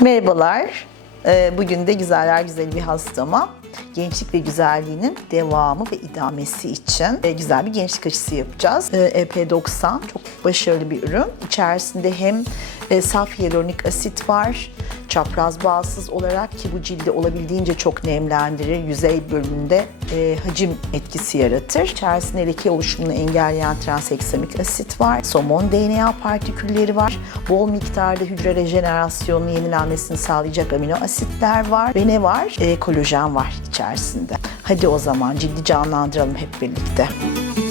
Merhabalar. Ee, Bugün de güzeller güzeli bir hastama gençlik ve güzelliğinin devamı ve idamesi için e, güzel bir gençlik aşısı yapacağız. Ee, EP90 çok başarılı bir ürün. İçerisinde hem e, saf hyaluronik asit var, çapraz bağımsız olarak ki bu cildi olabildiğince çok nemlendirir. Yüzey bölümünde e, hacim etkisi yaratır. İçerisinde leke oluşumunu engelleyen transeksamik asit var. Somon DNA partikülleri var. Bol miktarda hücre rejenerasyonunu yenilenmesini sağlayacak amino asitler var. Ve ne var? E, kolajen var içerisinde. Hadi o zaman cildi canlandıralım hep birlikte. Ee,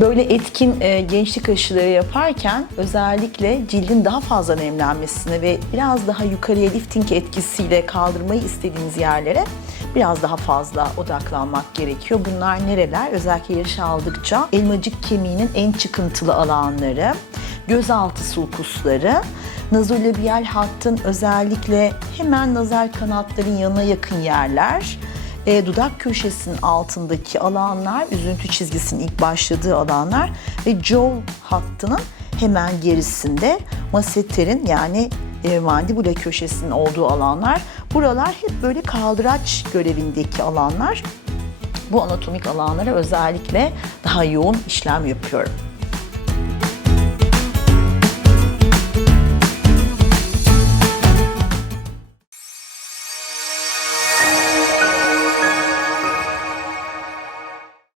böyle etkin e, gençlik aşıları yaparken özellikle cildin daha fazla nemlenmesini ve biraz daha yukarıya lifting etkisiyle kaldırmayı istediğiniz yerlere biraz daha fazla odaklanmak gerekiyor. Bunlar nereler? Özellikle yaş aldıkça elmacık kemiğinin en çıkıntılı alanları, gözaltı sulkusları, nazolabiyal hattın özellikle hemen nazar kanatların yanına yakın yerler, e, dudak köşesinin altındaki alanlar, üzüntü çizgisinin ilk başladığı alanlar ve jaw hattının hemen gerisinde massetterin yani e, mandibula köşesinin olduğu alanlar. Buralar hep böyle kaldıraç görevindeki alanlar. Bu anatomik alanlara özellikle daha yoğun işlem yapıyorum.